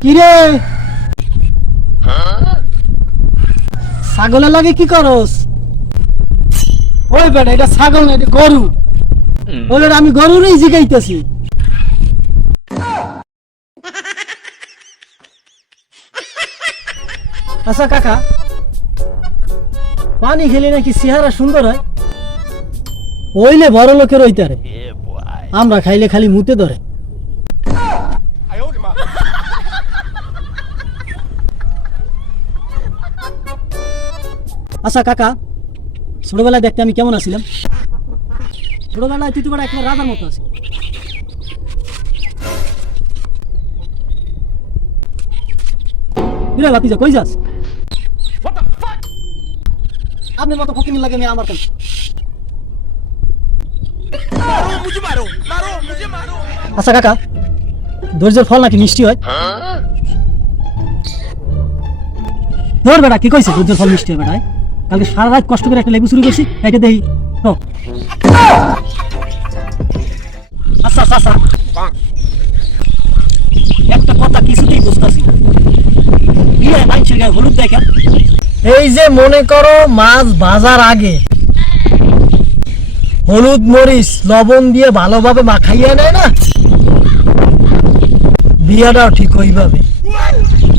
কিরে ছাগলের লাগে কি করস? ওই বেটা এটা ছাগল না, এটা গরু। বলে আমি গরুরই জিগাইতেছি। আচ্ছা কাকা, পানি খেলে নাকি চেহারা সুন্দর হয়? ওইলে বড় লোকের ওইটারে, আমরা খাইলে খালি মুতে ধরে। আচ্ছা কাকা, ছোটবেলায় দেখতে আমি কেমন আছিলাম? ছোটবেলায় তুই তো বড় একটা রাজার মতো আছিস। কিরে ভাতিজা, কই যাস? আপনার মতো ফকিনি লাগে আমি আমার কাছে। আচ্ছা কাকা, ধৈর্যের ফল নাকি মিষ্টি হয়? ধর বেটা, কি কইছে ধৈর্যের ফল মিষ্টি হয়? বেটা কালকে সারা রাত কষ্ট করে একটা লেবু চুরি করছি, এটা দেখি তো। আচ্ছা আচ্ছা আচ্ছা, একটা কথা কিছুতেই বুঝতেছি না, বিয়ে মানুষের গায়ে হলুদ দেখা। এই যে মনে করো মাছ ভাজার আগে হলুদ মরিচ লবণ দিয়ে ভালোভাবে মাখাইয়া নেয় না, বিয়াটাও ঠিক ওইভাবে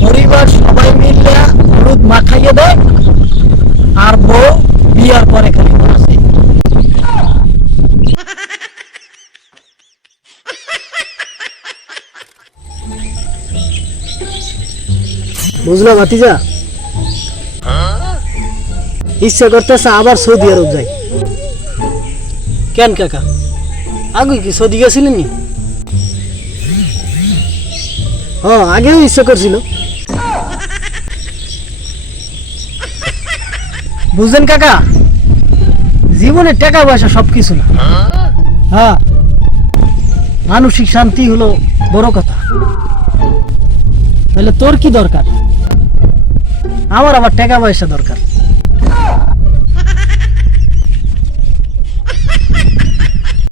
পরিবার সবাই মিলে হলুদ মাখাইয়ে দেয়, আর বউ বিয়ার পরে খালি আসে। বুঝলাম ভাতিজা, ইচ্ছা করতেছে আবার সৌদি আরব যাই। কেন কাকা, আগে কি সৌদি গেছিলেন নি? হ্যাঁ, আগেও ইচ্ছা করছিল। বুঝলেন কাকা, জীবনে টাকা পয়সা সবকিছু না। হ্যাঁ, মানসিক শান্তি হলো বড় কথা। তাহলে তোর কি দরকার? আমার আবার টাকা পয়সা দরকার।